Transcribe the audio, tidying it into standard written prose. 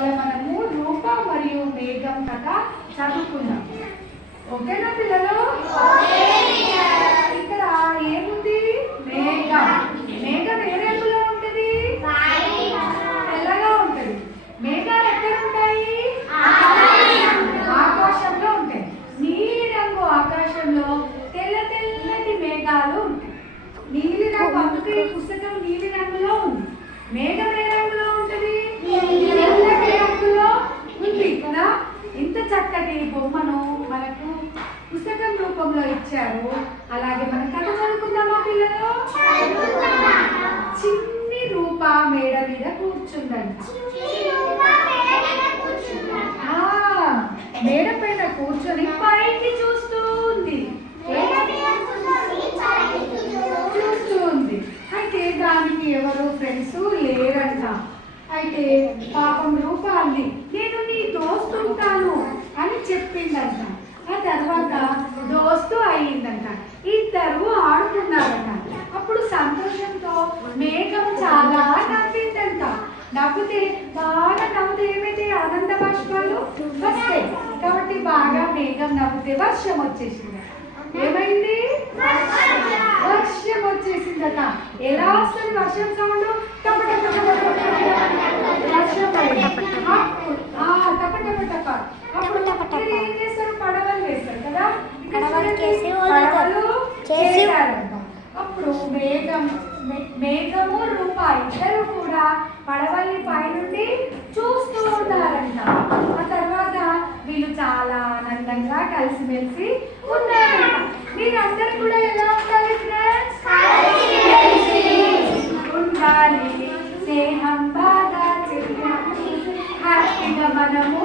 ఇవాళ మనము రూప మరియు మేఘం కథ చదువుకుందాం. ఓకేనా పిల్లలు? ఇక్కడ ఏముంది? మేఘం. మేఘం ఏ రంగులో ఉంటుంది? తెల్లగా ఉంటుంది. మేఘాలు ఎక్కడ ఉంటాయి? ఆకాశంలో ఉంటాయి. నీలి రంగు ఆకాశంలో తెల్ల తెల్లటి మేఘాలు ఉంటాయి. నీలి రంగు, అందుకే ఈ పుస్తకం నీలి రంగులో ఉంది. మేఘం ఏ రంగులో ఉంటుంది? తెల్లటి రంగులో ఉంది కదా. ఇంత చక్కటి బొమ్మను మనకు పుస్తకం రూపంలో ఇచ్చారు. అలాగే మన కథ చదువుకుందామా పిల్లలు? చిన్ని రూప మేడ మీద కూర్చుందంట. మేడ పైన కూర్చొని పైకి చూస్తూ ఉంది. అయితే దానికి ఎవరు ఫ్రెండ్స్ లేరంట. అయితే పాపం రూప అంది, నేను నీ దోస్తు ఉంటాను అని చెప్పిందంట. ఆ తర్వాత దోస్తు అయ్యిందంట. ఇద్దరు ఆడుకున్నారంట. అప్పుడు సంతోషంతో మేఘం చాలా నవ్విందంట. నవ్వుతే బాగా నవ్వుతే ఏమైతే ఆనంద బాష్పాలు వస్తాయి. కాబట్టి బాగా మేఘం నవ్వుతే వర్షం వచ్చేసింది. ఏమైంది? వర్షం వచ్చేసిందట. ఎలా వస్తుంది వర్షం సౌండ్? వర్షం అప్పుడు ఏం చేస్తారు? పడవలు వేస్తారు కదా. పడవలు చేశారంట. అప్పుడు మేఘము రూప ఇద్దరు కూడా పడవల్ని పైనుండి చూస్తూ ఉన్నారంట. ఆ తర్వాత వీళ్ళు చాలా ఆనందంగా కలిసిమెలిసి ఉన్నారంట. మీరందరూ కూడా ఎలా ఉండాలి ఫ్రెండ్స్? ఉండాలి. స్నేహం బాగా హ్యాపీగా మనము